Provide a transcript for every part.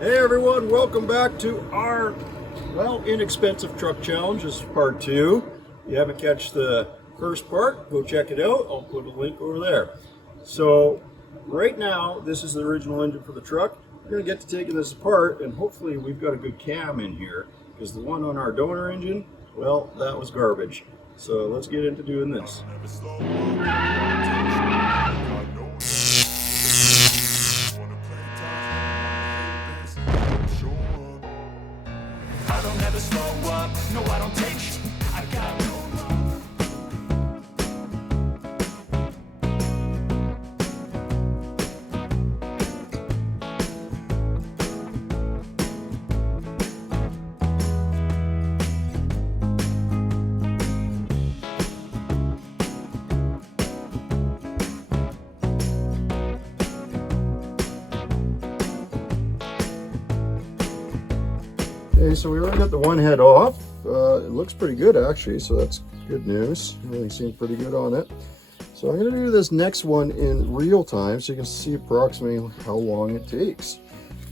Hey everyone, welcome back to our, inexpensive truck challenge. This is part 2. If you haven't catch the first part, go check it out. I'll put a link over there. So right now, this is the original engine for the truck. We're going to get to taking this apart, and hopefully we've got a good cam in here, because the one on our donor engine, well, that was garbage. So let's get into doing this. I don't ever slow up, no I don't take sh I got no Okay, so we already got the one head off. It looks pretty good actually, so that's good news. Everything seems pretty good on it. So I'm going to do this next one in real time so you can see approximately how long it takes.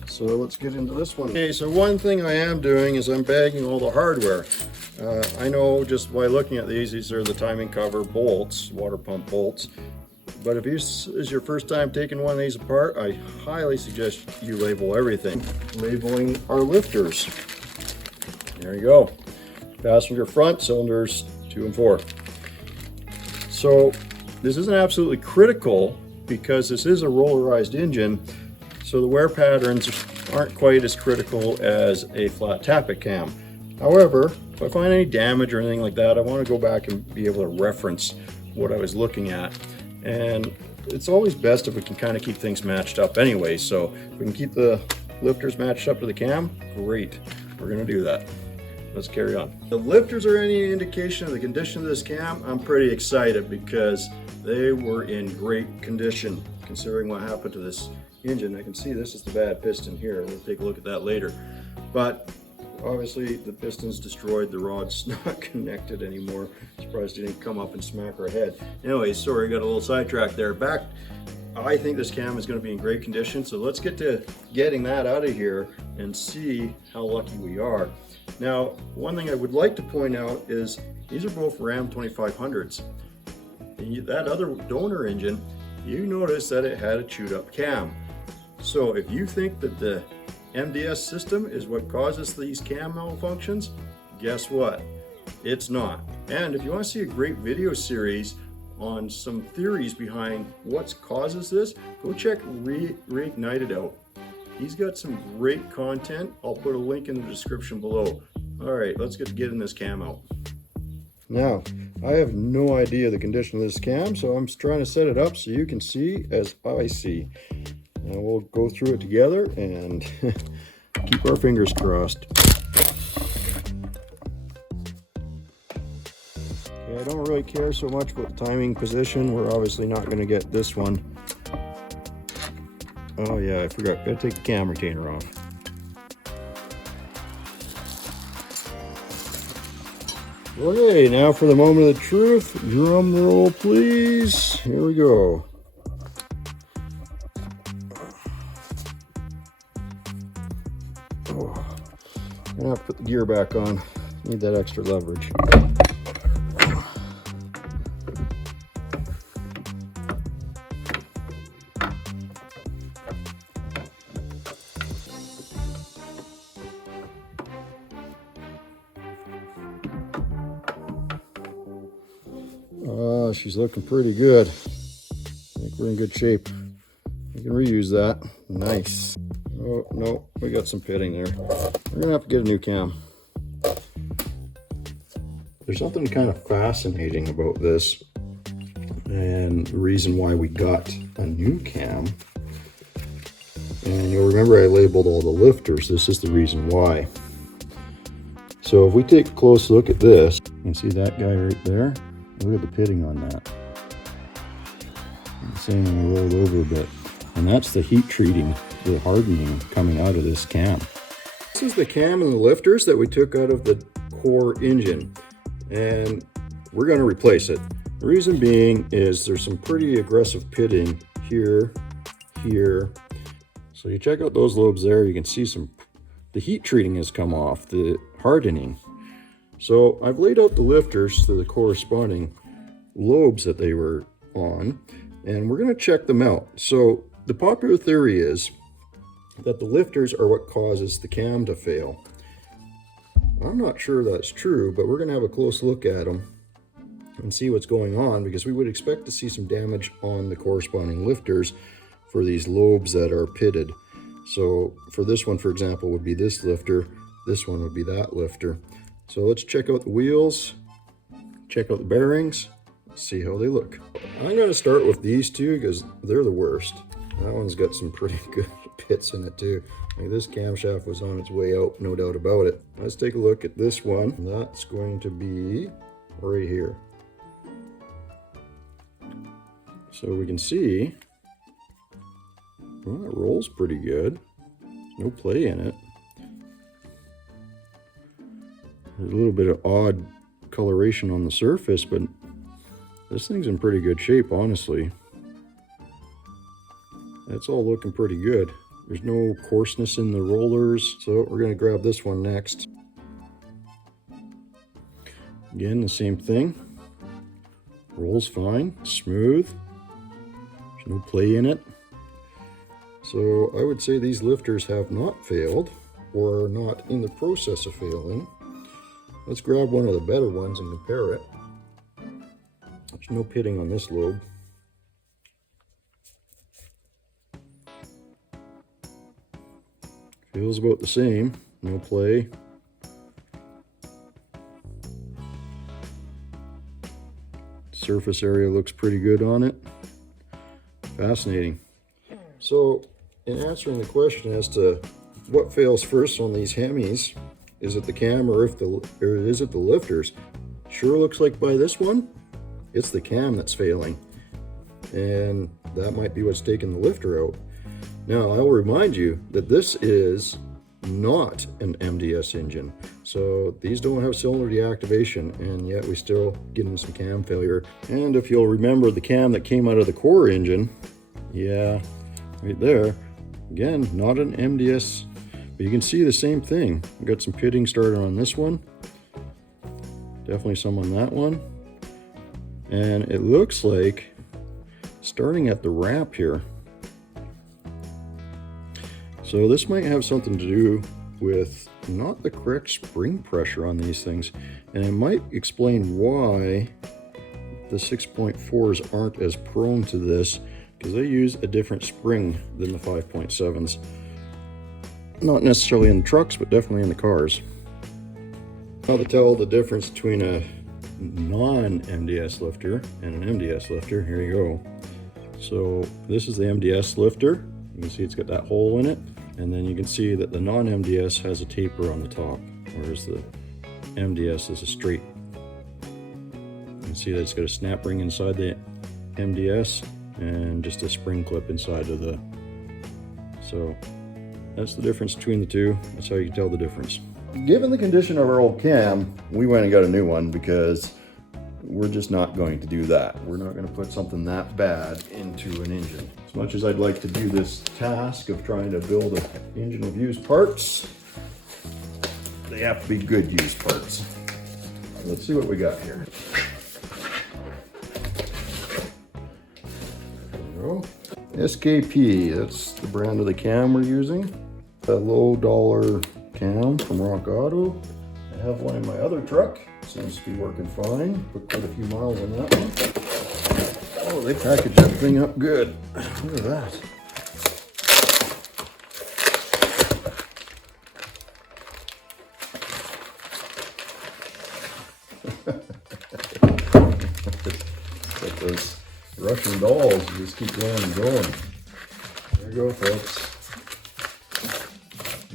So let's get into this one. Okay, so one thing I am doing is I'm bagging all the hardware. I know just by looking at these are the timing cover bolts, water pump bolts. But if this is your first time taking one of these apart, I highly suggest you label everything. Labeling our lifters. There you go. Passenger front, cylinders 2 and 4. So this isn't absolutely critical because this is a rollarized engine, so the wear patterns aren't quite as critical as a flat tappet cam. However, if I find any damage or anything like that, I want to go back and be able to reference what I was looking at. And it's always best if we can kind of keep things matched up anyway. So if we can keep the lifters matched up to the cam, great. We're going to do that. Let's carry on. If the lifters are any indication of the condition of this cam, I'm pretty excited because they were in great condition considering what happened to this engine. I can see this is the bad piston here. We'll take a look at that later. But obviously the piston's destroyed, the rod's not connected anymore. Surprised it didn't come up and smack our head. Anyway, sorry, got a little sidetracked there. Back, I think this cam is going to be in great condition, so let's get to getting that out of here and see how lucky we are. Now, one thing I would like to point out is these are both Ram 2500s. That other donor engine, you notice that it had a chewed up cam. So if you think that the MDS system is what causes these cam malfunctions, guess what? It's not. And if you want to see a great video series on some theories behind what causes this, go check Reignited out. He's got some great content. I'll put a link in the description below. All right, let's get getting this cam out. Now, I have no idea the condition of this cam, so I'm trying to set it up so you can see as I see. And we'll go through it together and keep our fingers crossed. Okay, I don't really care so much about the timing position. We're obviously not going to get this one. Oh yeah, I forgot. Gotta take the cam retainer off. Okay, now for the moment of the truth. Drum roll, please. Here we go. Oh, I'm gonna have to put the gear back on. Need that extra leverage. She's looking pretty good. I think we're in good shape. We can reuse that. Nice. Oh, no, we got some pitting there. We're gonna have to get a new cam. There's something kind of fascinating about this, and the reason why we got a new cam. And you'll remember I labeled all the lifters. This is the reason why. So if we take a close look at this, you can see that guy right there. Look at the pitting on that. I'm saying I'm rolled over a bit. And that's the heat treating, the hardening coming out of this cam. This is the cam and the lifters that we took out of the core engine. And we're going to replace it. The reason being is there's some pretty aggressive pitting here, here. So you check out those lobes there, you can see the heat treating has come off, the hardening. So I've laid out the lifters to the corresponding lobes that they were on, and we're going to check them out. So the popular theory is that the lifters are what causes the cam to fail. I'm not sure that's true, but we're going to have a close look at them and see what's going on, because we would expect to see some damage on the corresponding lifters for these lobes that are pitted. So for this one, for example, would be this lifter, this one would be that lifter. So let's check out the wheels, check out the bearings, see how they look. I'm going to start with these two because they're the worst. That one's got some pretty good pits in it too. Like, this camshaft was on its way out, no doubt about it. Let's take a look at this one. That's going to be right here. So we can see, well, it rolls pretty good. There's no play in it. There's a little bit of odd coloration on the surface, but this thing's in pretty good shape, honestly. That's all looking pretty good. There's no coarseness in the rollers, so we're going to grab this one next. Again, the same thing. Rolls fine, smooth. There's no play in it. So I would say these lifters have not failed, or are not in the process of failing. Let's grab one of the better ones and compare it. There's no pitting on this lobe. Feels about the same, no play. Surface area looks pretty good on it. Fascinating. So in answering the question as to what fails first on these Hemis, is it the cam or is it the lifters? Sure looks like by this one, it's the cam that's failing. And that might be what's taking the lifter out. Now, I will remind you that this is not an MDS engine. So these don't have cylinder deactivation, and yet we still getting some cam failure. And if you'll remember the cam that came out of the core engine, yeah, right there, again, not an MDS, but you can see the same thing. We got some pitting started on this one. Definitely some on that one. And it looks like starting at the wrap here. So this might have something to do with not the correct spring pressure on these things, and it might explain why the 6.4s aren't as prone to this, because they use a different spring than the 5.7s. Not necessarily in the trucks, but definitely in the cars. How to tell the difference between a non-MDS lifter and an MDS lifter, here you go. So this is the MDS lifter. You can see it's got that hole in it, and then you can see that the non-MDS has a taper on the top, whereas the MDS is a straight. You can see that it's got a snap ring inside the MDS and just a spring clip inside of the, so that's the difference between the two. That's how you can tell the difference. Given the condition of our old cam, we went and got a new one because we're just not going to do that. We're not going to put something that bad into an engine. As much as I'd like to do this task of trying to build an engine of used parts, they have to be good used parts. Let's see what we got here. There we go. SKP, that's the brand of the cam we're using. A low dollar cam from Rock Auto. I have one in my other truck. Seems to be working fine. Put quite a few miles on that one. Oh, they packaged that thing up good. Look at that. Like those Russian dolls, you just keep going and going. There you go, folks.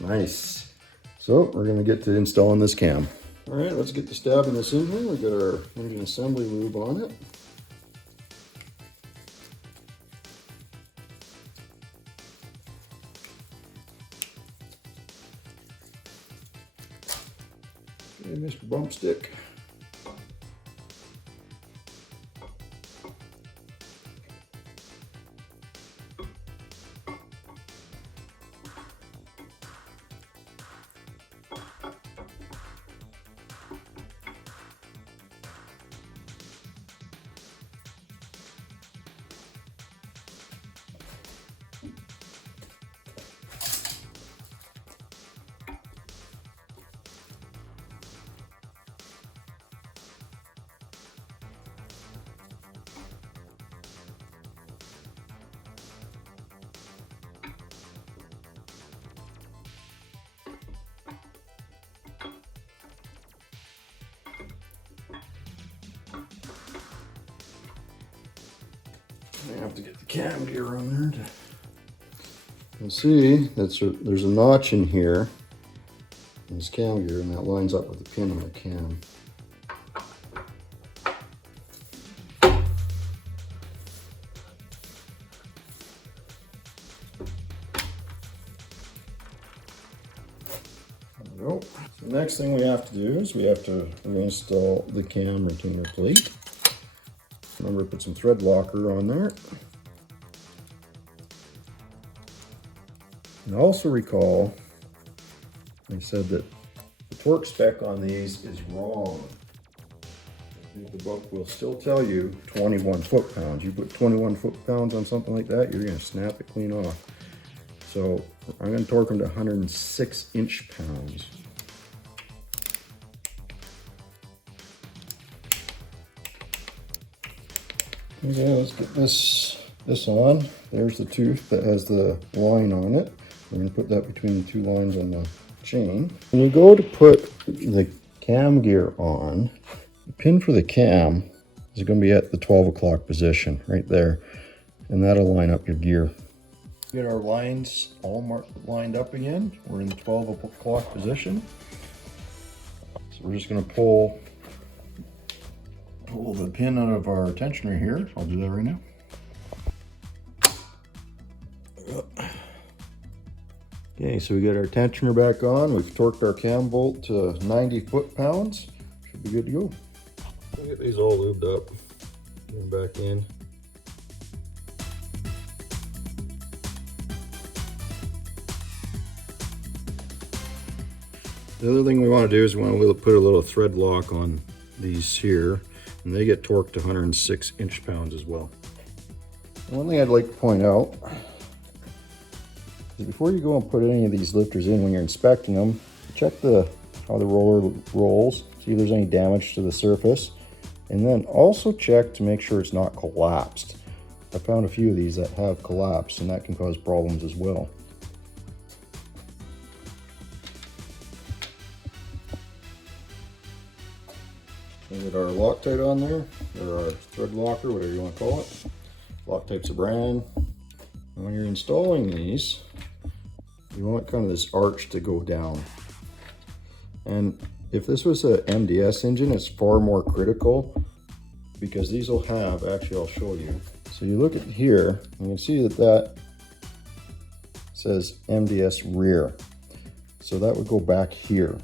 Nice. So we're going to get to installing this cam. All right, let's get to stabbing this in here. We've got our engine assembly lube on it. Okay, Mr. Bump Stick. have to get the cam gear on there. You see there's a notch in here. This cam gear, and that lines up with the pin on the cam. There we go. So the next thing we have to do is we have to reinstall the cam retainer plate. Remember to put some thread locker on there. And also recall, I said that the torque spec on these is wrong. The book will still tell you 21 foot-pounds. You put 21 foot-pounds on something like that, you're going to snap it clean off. So I'm going to torque them to 106 inch-pounds. Okay, let's get this on. There's the tooth that has the line on it. We're going to put that between the two lines on the chain. When you go to put the cam gear on, the pin for the cam is going to be at the 12 o'clock position right there, and that'll line up your gear. Get our lines all lined up again. We're in the 12 o'clock position. So we're just going to pull the pin out of our tensioner here. I'll do that right now. Okay, so we got our tensioner back on. We've torqued our cam bolt to 90 foot-pounds. Should be good to go. I'll get these all lubed up. Get them back in. The other thing we want to do is we want to put a little thread lock on these here, and they get torqued to 106 inch-pounds as well. One thing I'd like to point out is before you go and put any of these lifters in, when you're inspecting them, check how the roller rolls, see if there's any damage to the surface, and then also check to make sure it's not collapsed. I found a few of these that have collapsed, and that can cause problems as well. We got our Loctite on there, or our thread locker, whatever you want to call it. Loctite's a brand. And when you're installing these, you want kind of this arch to go down. And if this was a MDS engine, it's far more critical because these will have, actually I'll show you. So you look at here, you can see that says MDS rear. So that would go back here.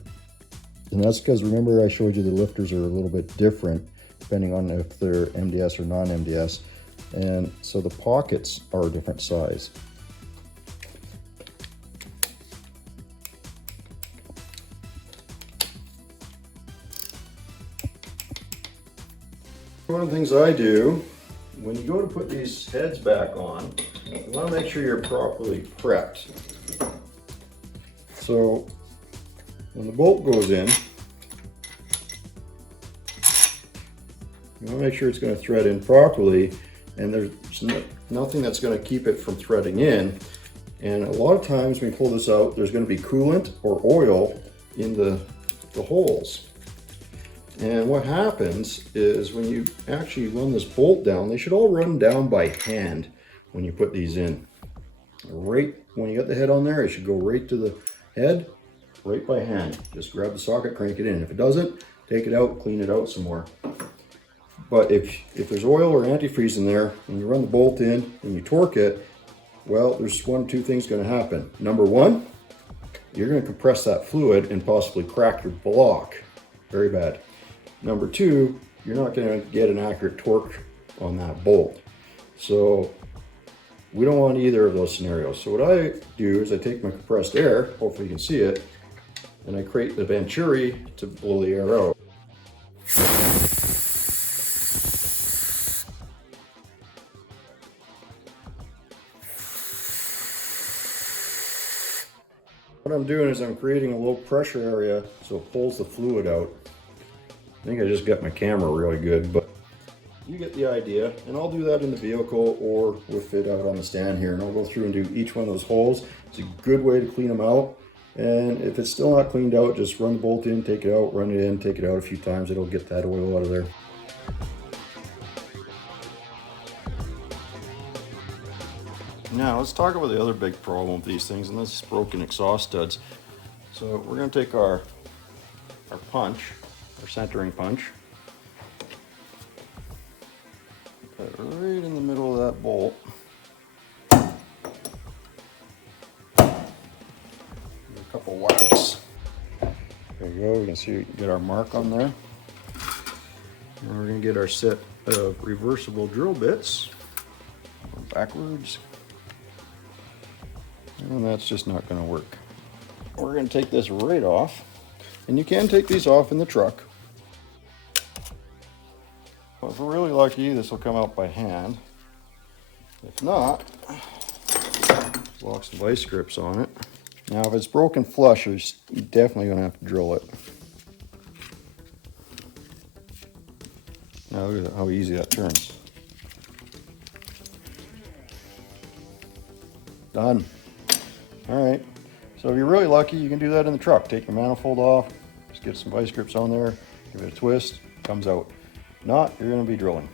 And that's because, remember I showed you the lifters are a little bit different depending on if they're MDS or non-MDS. And so the pockets are a different size. One of the things I do, when you go to put these heads back on, you want to make sure you're properly prepped. So when the bolt goes in, you want to make sure it's going to thread in properly, and there's nothing that's going to keep it from threading in. And a lot of times when you pull this out, there's going to be coolant or oil in the holes. And what happens is when you actually run this bolt down, they should all run down by hand when you put these in. Right when you got the head on there, it should go right to the head, right by hand. Just grab the socket, crank it in. If it doesn't, take it out, clean it out some more. But if there's oil or antifreeze in there, when you run the bolt in and you torque it, well, there's one of two things going to happen. Number one, you're going to compress that fluid and possibly crack your block. Very bad. Number two, you're not going to get an accurate torque on that bolt. So we don't want either of those scenarios. So what I do is I take my compressed air, hopefully you can see it, and I create the venturi to blow the air out. What I'm doing is I'm creating a low pressure area so it pulls the fluid out. I think I just got my camera really good, but you get the idea. And I'll do that in the vehicle or with it out on the stand here, and I'll go through and do each one of those holes. It's a good way to clean them out. And if it's still not cleaned out, just run the bolt in, take it out, run it in, take it out a few times. It'll get that oil out of there. Now let's talk about the other big problem with these things, and this is broken exhaust studs. So we're going to take our punch, our centering punch, put it right in the middle of that bolt. Give it a couple whacks. There you go. We can see get our mark on there. Now we're going to get our set of reversible drill bits. Backwards. And that's just not going to work. We're going to take this right off. And you can take these off in the truck. But if we're really lucky, this will come out by hand. If not, lock some vice grips on it. Now if it's broken flush, you're definitely going to have to drill it. Now look at how easy that turns. Done. All right, so if you're really lucky, you can do that in the truck. Take your manifold off, just get some vice grips on there, give it a twist, comes out. If not, you're gonna be drilling.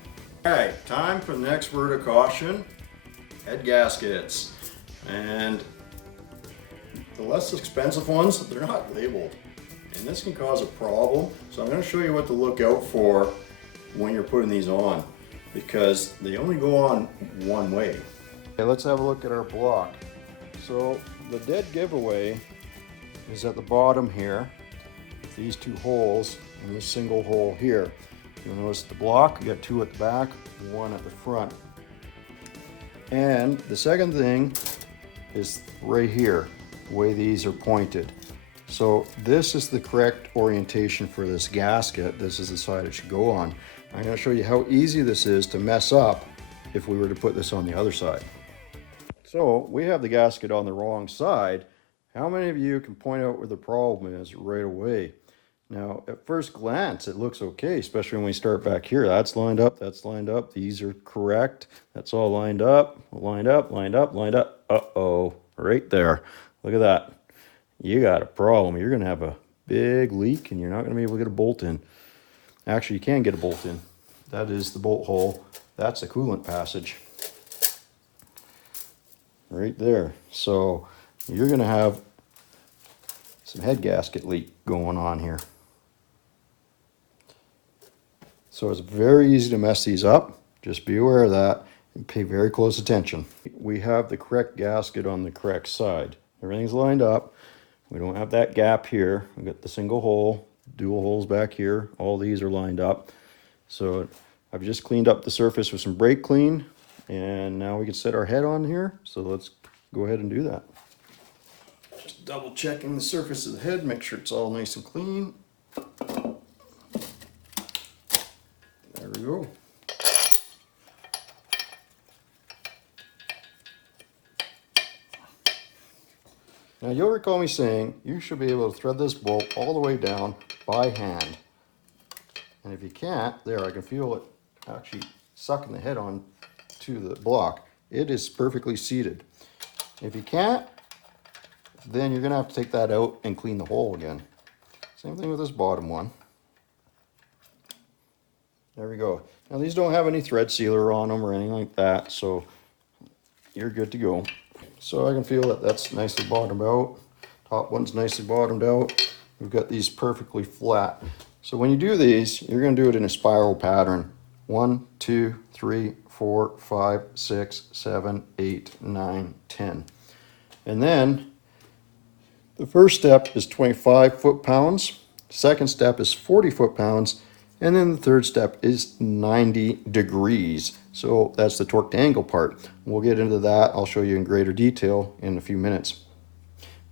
All right, time for the next word of caution, head gaskets. And the less expensive ones, they're not labeled. And this can cause a problem. So I'm gonna show you what to look out for when you're putting these on, because they only go on one way. Okay, let's have a look at our block. So the dead giveaway is at the bottom here, with these two holes and this single hole here. You'll notice the block, you got two at the back, one at the front. And the second thing is right here, the way these are pointed. So this is the correct orientation for this gasket. This is the side it should go on. I'm going to show you how easy this is to mess up if we were to put this on the other side. So we have the gasket on the wrong side. How many of you can point out where the problem is right away? Now, at first glance, it looks okay, especially when we start back here. That's lined up, that's lined up. These are correct. That's all lined up, lined up, lined up, lined up. Uh-oh, right there. Look at that. You got a problem. You're going to have a big leak, and you're not going to be able to get a bolt in. Actually, you can get a bolt in. That is the bolt hole. That's the coolant passage. Right there. So you're going to have some head gasket leak going on here. So it's very easy to mess these up. Just be aware of that and pay very close attention. We have the correct gasket on the correct side. Everything's lined up. We don't have that gap here. We've got the single hole, dual holes back here. All these are lined up. So I've just cleaned up the surface with some brake clean, and now we can set our head on here. So let's go ahead and do that. Just double checking the surface of the head, make sure it's all nice and clean. There we go. Now you'll recall me saying you should be able to thread this bolt all the way down by hand. And if you can't, there, I can feel it actually sucking the head on to the block. It is perfectly seated. If you can't, then you're gonna have to take that out and clean the hole again. Same thing with this bottom one. There we go. Now these don't have any thread sealer on them or anything like that, so you're good to go. So I can feel that that's nicely bottomed out. Top one's nicely bottomed out. We've got these perfectly flat. So when you do these, you're going to do it in a spiral pattern. 1, 2, 3, 4, 5, 6, 7, 8, 9, 10. And then the first step is 25 foot-pounds. Second step is 40 foot-pounds. And then the third step is 90 degrees. So that's the torque to angle part. We'll get into that. I'll show you in greater detail in a few minutes.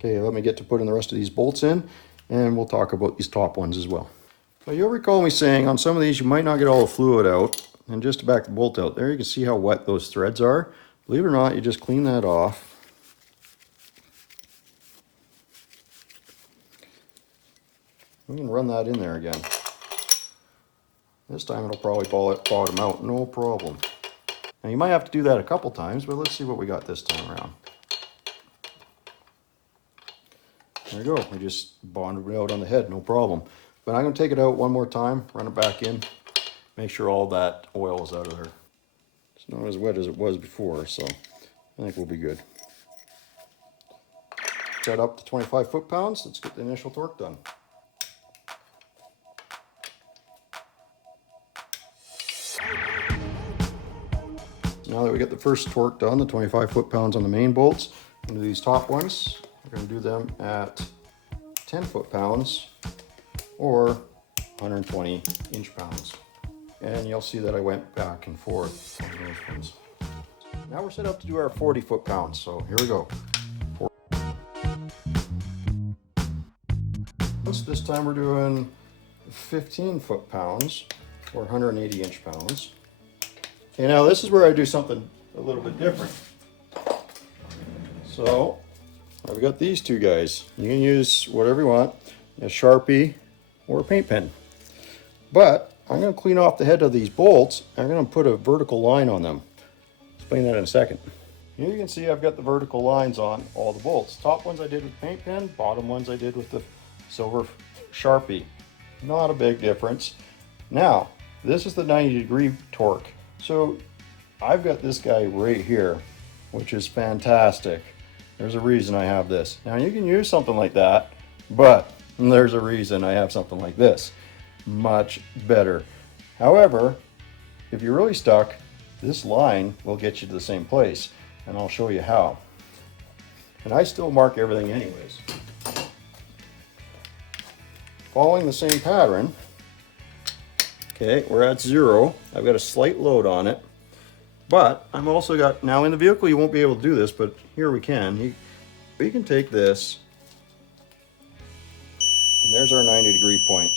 Okay, let me get to putting the rest of these bolts in, and we'll talk about these top ones as well. Now you'll recall me saying on some of these you might not get all the fluid out, and just to back the bolt out, there you can see how wet those threads are. Believe it or not, you just clean that off. We can run that in there again. This time it'll probably bottom out, no problem. Now you might have to do that a couple times, but let's see what we got this time around. There you go, we just bonded it out on the head, no problem. But I'm going to take it out one more time, run it back in, make sure all that oil is out of there. It's not as wet as it was before, so I think we'll be good. Set up to 25 foot-pounds. Let's get the initial torque done. Now that we get the first torque done, the 25 foot-pounds on the main bolts, into these top ones, we're going to do them at 10 foot-pounds or 120 inch-pounds. And you'll see that I went back and forth on those ones. Now we're set up to do our 40 foot-pounds, so here we go. This time we're doing 15 foot-pounds or 180 inch-pounds. Okay, now this is where I do something a little bit different. So I've got these two guys. You can use whatever you want, a Sharpie or a paint pen. But I'm going to clean off the head of these bolts. I'm going to put a vertical line on them. Explain that in a second. Here you can see I've got the vertical lines on all the bolts. Top ones I did with paint pen, bottom ones I did with the silver Sharpie. Not a big difference. Now, this is the 90-degree torque. So I've got this guy right here, which is fantastic. There's a reason I have this. Now you can use something like that, but there's a reason I have something like this. Much better. However, if you're really stuck, this line will get you to the same place, and I'll show you how. And I still mark everything anyways. Following the same pattern, okay, we're at 0. I've got a slight load on it, but I'm also got, now in the vehicle you won't be able to do this, but here we can. We can take this, and there's our 90-degree point.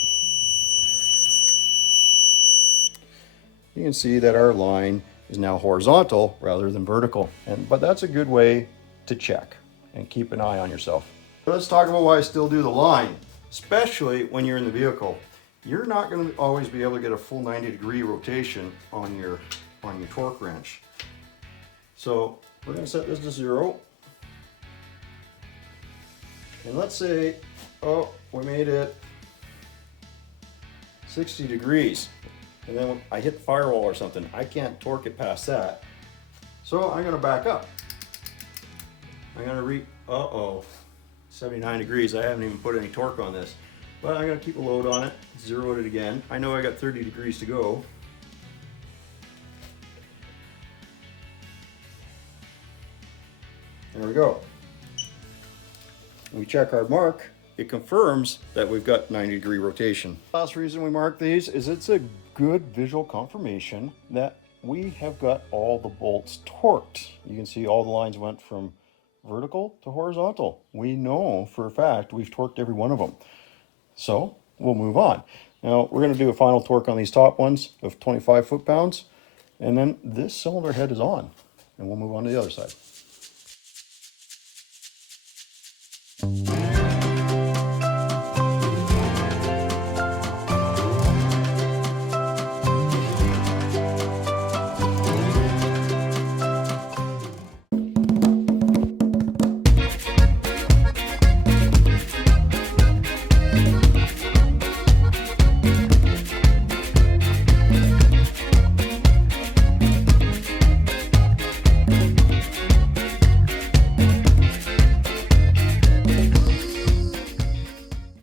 You can see that our line is now horizontal rather than vertical, but that's a good way to check and keep an eye on yourself. Let's talk about why I still do the line, especially when you're in the vehicle. You're not going to always be able to get a full 90-degree rotation on your torque wrench. So we're going to set this to 0. And let's say, oh, we made it 60 degrees. And then I hit the firewall or something. I can't torque it past that. So I'm going to back up. I'm going to 79 degrees. I haven't even put any torque on this. But I'm going to keep a load on it, zero it again. I know I got 30 degrees to go. There we go. When we check our mark, it confirms that we've got 90-degree rotation. Last reason we mark these is it's a good visual confirmation that we have got all the bolts torqued. You can see all the lines went from vertical to horizontal. We know for a fact we've torqued every one of them. So we'll move on. Now we're going to do a final torque on these top ones of 25 foot-pounds, and then this cylinder head is on, and we'll move on to the other side.